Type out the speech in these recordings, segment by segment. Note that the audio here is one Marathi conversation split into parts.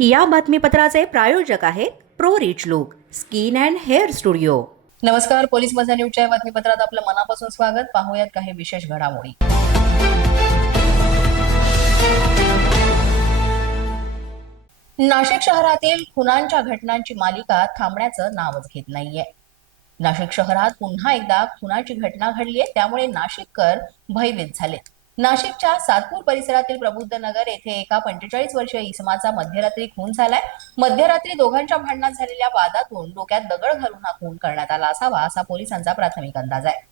या बातमीपत्राचे प्रायोजक आहेत pro rich look skin and hair studio. नमस्कार पोलीस माझा न्यूजच्या बातमीपत्रात आपलं मनापासून स्वागत. पाहूयात काही विशेष घडामोडी. नाशिक शहरातील खुनांच्या घटनांची मालिका थांबण्याचं नावच घेत नाहीये. नाशिक शहरात पुन्हा एकदा खुनाची घटना घडलीय त्यामुळे नाशिककर भयभीत झालेत. नाशिकच्या सातपूर परिसरातील प्रबुद्ध नगर येथे एका पंचेचाळीस वर्षीय इसमाचा मध्यरात्री खून झालाय. मध्यरात्री दोघांच्या भांडणात झालेल्या वादातून डोक्यात दगड घालून हा खून करण्यात आला असावा असा पोलिसांचा प्राथमिक अंदाज आहे.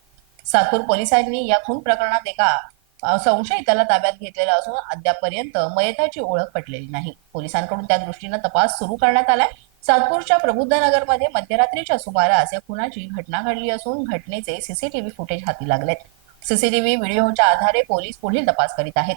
सातपूर पोलिसांनी या खून प्रकरणात एका संशयिताला ताब्यात घेतलेला असून अद्यापपर्यंत मयताची ओळख पटलेली नाही. पोलिसांकडून त्या दृष्टीनं तपास सुरू करण्यात आलाय. सातपूरच्या प्रबुद्ध नगरमध्ये मध्यरात्रीच्या सुमारास या खुनाची घटना घडली असून घटनेचे सीसीटीव्ही फुटेज हाती लागलेत. सीसीटीव्ही व्हिडिओच्या आधारे पोलीस पुढील तपास करीत आहेत.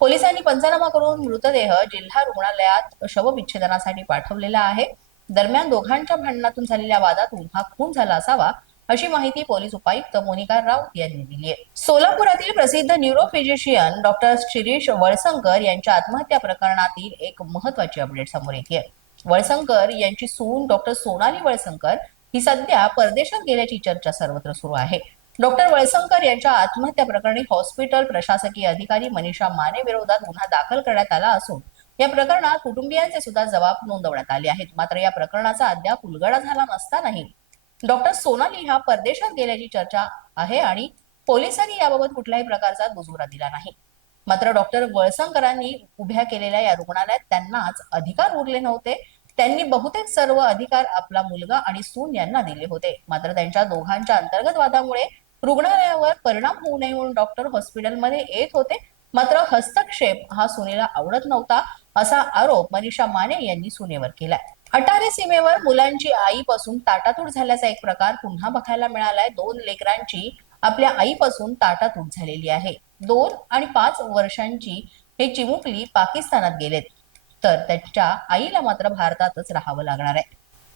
पोलिसांनी पंचनामा करून मृतदेह जिल्हा रुग्णालयात शवविच्छेदनासाठी पाठवलेला आहे. दरम्यान दोघांच्या भांडणातून झालेल्या वादातून हा खून झाला असावा अशी माहिती पोलीस उपायुक्त मोनिका राऊत यांनी दिली आहे. सोलापुरातील प्रसिद्ध neuro physician doctor Shirish Valsankar यांच्या आत्महत्या प्रकरणातील एक महत्वाची अपडेट समोर येते. वळसंकर यांची सून डॉक्टर सोनाली वळसंकर ही सध्या परदेशात गेल्याची चर्चा सर्वत्र सुरू आहे. डॉक्टर वळसंकर यांच्या आत्महत्या प्रकरणी हॉस्पिटल प्रशासकीय अधिकारी मनीषा माने विरोधात गुन्हा दाखल करण्यात आला असून या प्रकरणात कुटुंबियांचे सुद्धा जबाब नोंदवण्यात आले आहेत. मात्र या प्रकरणाचा अद्याप उलगडा झाला नसतानाही डॉक्टर सोनाली हा परदेशात गेल्याची चर्चा आहे आणि पोलिसांनी याबाबत कुठल्याही प्रकारचा दुजोरा दिला नाही. मात्र डॉक्टर वळसंकरांनी उभ्या केलेल्या या रुग्णालयात त्यांनाच अधिकार उरले नव्हते. त्यांनी बहुतेक सर्व अधिकार आपला मुलगा आणि सून यांना दिले होते. मात्र त्यांच्या दोघांच्या अंतर्गत वादामुळे रुग्णालयावर परिणाम होऊ नये म्हणून डॉक्टर हॉस्पिटलमध्ये येत होते. मात्र हस्तक्षेप हा सुनेला आवडत नव्हता असा आरोप मनीषा माने यांनी सुनेवर केलाय. अटारी सीमेवर मुलांची आईपासून ताटातूट झाल्याचा एक प्रकार पुन्हा बघायला मिळालाय. दोन लेकरांची आपल्या आईपासून ताटातूट झालेली आहे. दोन आणि पाच वर्षांची हे चिमुकली पाकिस्तानात गेलेत. तर त्यांच्या आईला मात्र भारतातच राहावं लागणार आहे.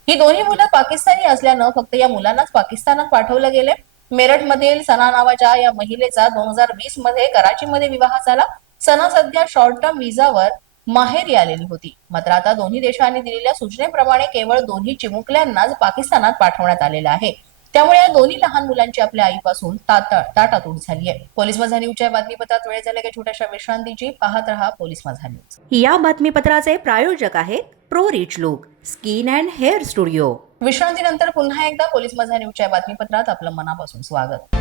ही दोन्ही मुलं पाकिस्तानी असल्यानं फक्त या मुलांनाच पाकिस्तानात पाठवलं गेले मेरठमधील सना नावाच्या या महिलेचा दोन हजार वीसमध्ये कराचीमध्ये विवाह झाला. सना सध्या शॉर्ट टर्म विजावर माहेरी आलेली होती. मात्र आता दोन्ही देशांनी दिलेल्या सूचनेप्रमाणे केवळ दोन्ही चिमुकल्यांनाच पाकिस्तानात पाठवण्यात आलेलं आहे. त्यामुळे या दोन्ही लहान मुलांची आपल्या आईपासून ताटातूट झाली आहे पोलीस माझा न्यूजच्या बातमीपत्रात वेळ झाल्या की छोट्याशा विश्रांतीची पाहत रहा पोलीस माझा न्यूज. या बातमीपत्राचे प्रायोजक आहेत pro rich look skin and hair studio. विश्रांतीनंतर पुन्हा एकदा पोलीस माझा न्यूजच्या बातमीपत्रात आपलं मनापासून स्वागत.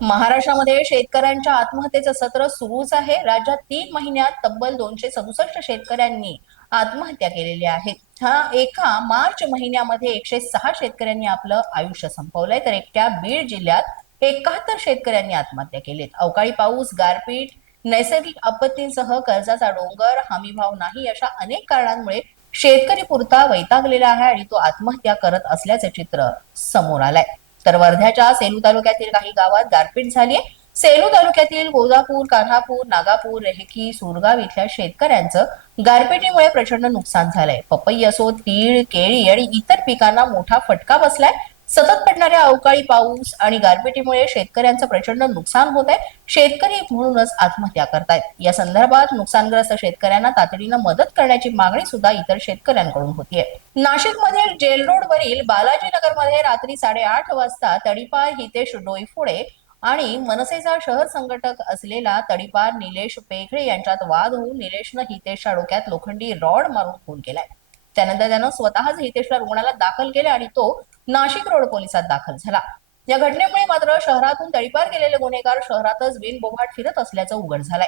महाराष्ट्रामध्ये शेतकऱ्यांच्या आत्महत्येचं सत्र सुरूच आहे. राज्यात तीन महिन्यात तब्बल दोनशे सदुसष्ट शेतकऱ्यांनी आत्महत्या केलेल्या आहेत हा एका मार्च महिन्यामध्ये एकशे सहा शेतकऱ्यांनी आपलं आयुष्य संपवलंय तर एकट्या बीड जिल्ह्यात एकाहत्तर शेतकऱ्यांनी आत्महत्या केलीत. अवकाळी पाऊस गारपीट नैसर्गिक आपत्तींसह कर्जाचा डोंगर हमीभाव नाही अशा अनेक कारणांमुळे शेतकरी पुरता वैतागलेला आहे आणि तो आत्महत्या करत असल्याचे चित्र समोर आलंय. तर वर्ध्याच्या सेलू तालुक्यातील काही गावात गारपीट झाली आहे. सेलू तालुक्यातील गोदापूर कान्हापूर नागापूर रेहकी सुरगाव इथल्या शेतकऱ्यांचं गारपिटीमुळे प्रचंड नुकसान झालंय. पपई असो तीळ केळी आणि इतर पिकांना मोठा फटका बसलाय. सतत पडणाऱ्या अवकाळी पाऊस आणि गारपिटीमुळे शेतकऱ्यांचं प्रचंड नुकसान होत आहे. शेतकरी म्हणूनच आत्महत्या करतायत. या संदर्भात नुकसानग्रस्त शेतकऱ्यांना तातडीनं मदत करण्याची मागणी सुद्धा इतर शेतकऱ्यांकडून होतीये. नाशिकमधील जेल रोडवरील बालाजीनगरमध्ये बालाजी रात्री साडेआठ वाजता तडीपार हितेश डोईफोडे आणि मनसेचा शहर संघटक असलेला तडीपार निलेश पेखळे यांच्यात वाद होऊन निलेशनं हितेशच्या डोक्यात लोखंडी रॉड मारून खून केलाय. त्यानंतर त्यानं स्वतःच हितेशला रुग्णाला दाखल केले आणि तो नाशिक रोड पोलिसात दाखल झाला. या घटनेमुळे मात्र शहरातून तडीपार केलेले गुन्हेगार शहरातच बिनबोभाट फिरत असल्याचं उघड झालंय.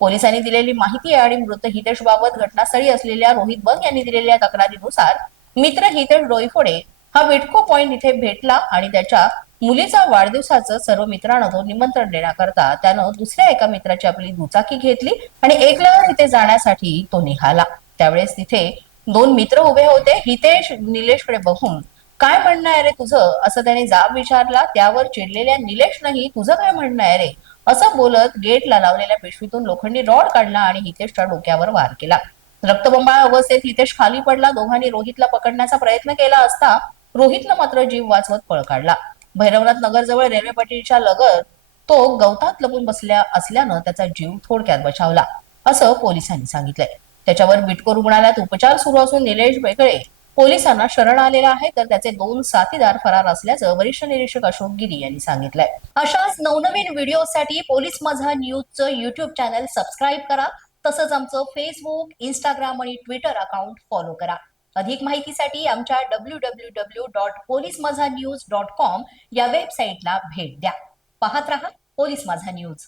पोलिसांनी दिलेली माहिती आणि मृत हितेश बाबत घटनास्थळी असलेल्या रोहित बंग यांनी दिलेल्या तक्रारीनुसार मित्र हितेश डोईफोडे हा विटको पॉइंट इथे भेटला आणि त्याच्या मुलीचा वाढदिवसाचं सर्व मित्रांना तो निमंत्रण देण्याकरता त्यानं दुसऱ्या एका मित्राची आपली दुचाकी घेतली आणि एकल्यावर इथे जाण्यासाठी तो निघाला. त्यावेळेस तिथे दोन मित्र उभे होते हितेश निलेशकडे बघून. काय म्हणणं आहे रे तुझं? असं त्याने जाब विचारला त्यावर चिडलेल्या निलेशनंही तुझं काय म्हणणं आहे रे? असं बोलत गेटला लावलेल्या पिशवीतून लोखंडी रॉड काढला आणि हितेशच्या डोक्यावर वार केला. रक्तबंबाळ अवस्थेत हितेश खाली पडला दोघांनी रोहितला पकडण्याचा प्रयत्न केला असता रोहितनं मात्र जीव वाचवत पळ काढला. भैरवनाथ नगर जवळ रेल्वे पटीच्या लगत तो गवतात लपून बसल्या असल्यानं त्याचा जीव थोडक्यात बचावला असं पोलिसांनी सांगितलंय. त्याच्यावर बिटको रुग्णालयात उपचार सुरू असून निलेश बेकळे पोलिसांना शरण आलेला आहे. तर त्याचे दोन साथीदार फरार असल्याचं वरिष्ठ निरीक्षक अशोक गिरी यांनी सांगितलंय. अशाच नवनवीन व्हिडिओसाठी पोलीस माझा न्यूजचं युट्यूब चॅनल सबस्क्राईब करा. तसंच आमचं फेसबुक इंस्टाग्राम आणि ट्विटर अकाउंट फॉलो करा. अधिक माहितीसाठी आमच्या W W W dot police Majha news dot com या वेबसाईटला भेट द्या. पाहत रहा पोलीस माझा न्यूज.